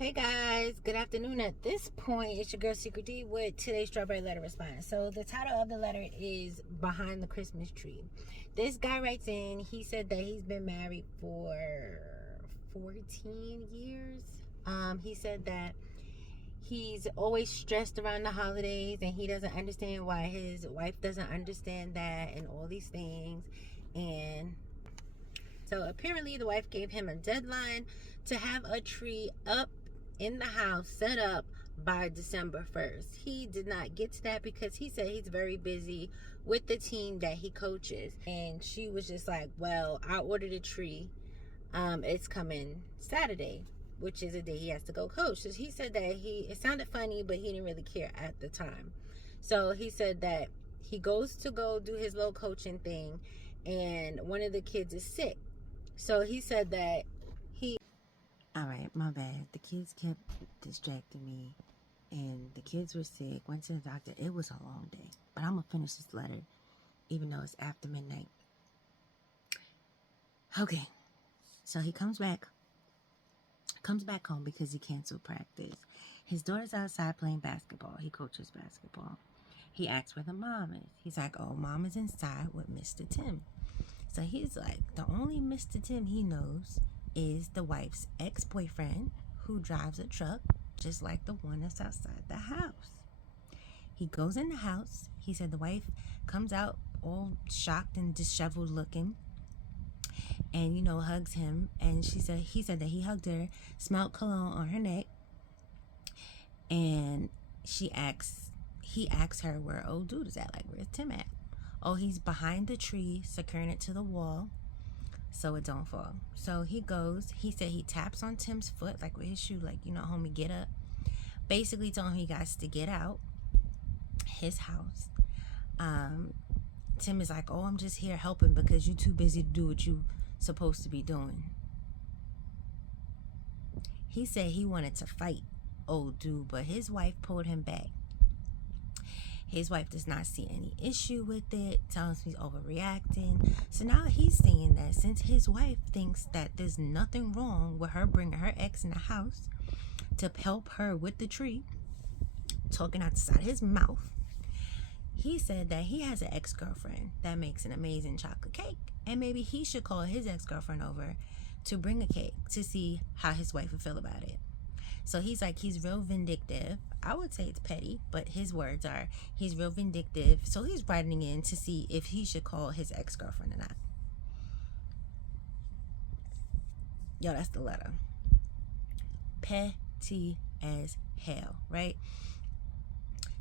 Hey guys, good afternoon. At this point, it's your girl SeekretD with today's strawberry letter response. So the title of the letter is Behind the Christmas Tree. This guy writes in, he said that he's been married for 14 years. He said that he's always stressed around the holidays and he doesn't understand why his wife doesn't understand that and all these things. And so apparently the wife gave him a deadline to have a tree up in the house set up by December 1st. He did not get to that because he said he's very busy with the team that he coaches. And she was just like, well, I ordered a tree. It's coming Saturday, which is a day he has to go coach. So he said that it sounded funny, but he didn't really care at the time. So he said that he goes to go do his little coaching thing and one of the kids is sick. So he said that Alright, my bad. The kids kept distracting me and the kids were sick. Went to the doctor. It was a long day. But I'm going to finish this letter even though it's after midnight. Okay. So he comes back home because he canceled practice. His daughter's outside playing basketball. He coaches basketball. He asks where the mom is. He's like, oh, mom is inside with Mr. Tim. So he's like, the only Mr. Tim he knows is the wife's ex-boyfriend who drives a truck just like the one that's outside the house. He goes in the house. He said the wife comes out all shocked and disheveled looking and, hugs him. And he said that he hugged her, smelled cologne on her neck. And he asks her where old dude is at, like where's Tim at? Oh, he's behind the tree, securing it to the wall so it don't fall. So he goes. He said he taps on Tim's foot, like with his shoe, like, homie, get up. Basically told him he got to get out his house. Tim is like, oh, I'm just here helping because you too busy to do what you supposed to be doing. He said he wanted to fight old dude, but his wife pulled him back. His wife does not see any issue with it, tells me he's overreacting. So now he's saying that since his wife thinks that there's nothing wrong with her bringing her ex in the house to help her with the tree, talking outside his mouth, he said that he has an ex-girlfriend that makes an amazing chocolate cake. And maybe he should call his ex-girlfriend over to bring a cake to see how his wife would feel about it. So he's like, he's real vindictive. I would say it's petty, but his words are, he's real vindictive. So he's writing in to see if he should call his ex-girlfriend or not. Yo, that's the letter. Petty as hell, right?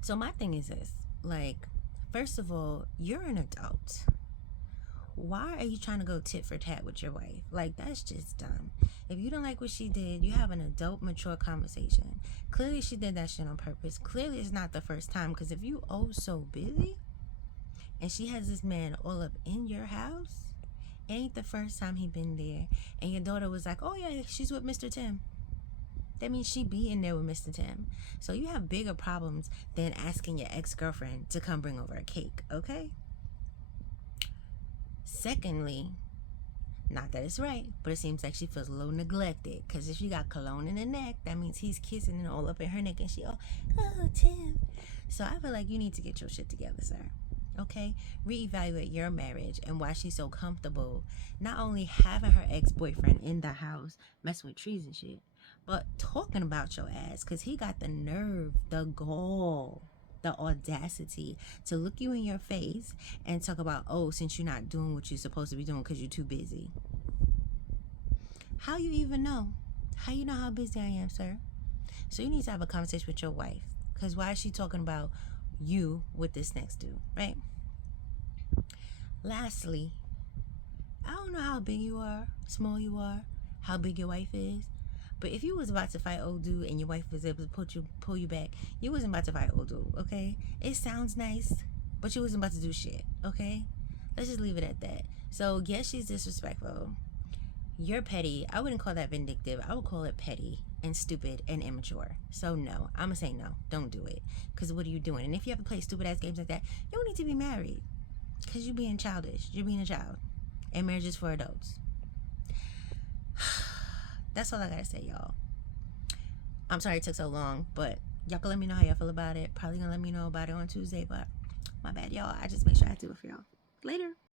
So my thing is this. Like, first of all, you're an adult. Why are you trying to go tit for tat with your wife? Like, that's just dumb. If you don't like what she did, you have an adult, mature conversation. Clearly, she did that shit on purpose. Clearly, it's not the first time. Because if you so busy and she has this man all up in your house, it ain't the first time he been there. And your daughter was like, oh, yeah, she's with Mr. Tim. That means she be in there with Mr. Tim. So you have bigger problems than asking your ex-girlfriend to come bring over a cake, okay? Secondly, not that it's right, but it seems like she feels a little neglected. Because if she got cologne in the neck, that means he's kissing and all up in her neck. And she, oh, Tim. So I feel like you need to get your shit together, sir. Okay? Reevaluate your marriage and why she's so comfortable not only having her ex-boyfriend in the house messing with trees and shit, but talking about your ass. Because he got the nerve, the gall, the audacity to look you in your face and talk about, oh, since you're not doing what you're supposed to be doing because you're too busy. How you even know? How you know how busy I am, sir? So you need to have a conversation with your wife. Because why is she talking about you with this next dude, right? Lastly, I don't know how big you are, small you are, how big your wife is. But if you was about to fight old dude and your wife was able to pull you back, you wasn't about to fight old dude, okay? It sounds nice, but you wasn't about to do shit, okay? Let's just leave it at that. So, yes, she's disrespectful. You're petty. I wouldn't call that vindictive. I would call it petty and stupid and immature. So, no. I'm going to say no. Don't do it. Because what are you doing? And if you have to play stupid-ass games like that, you don't need to be married. Because you're being childish. You're being a child. And marriage is for adults. That's all I gotta say, y'all. I'm sorry it took so long, but y'all can let me know how y'all feel about it. Probably gonna let me know about it on Tuesday, but my bad, y'all. I just make sure I do it for y'all. Later.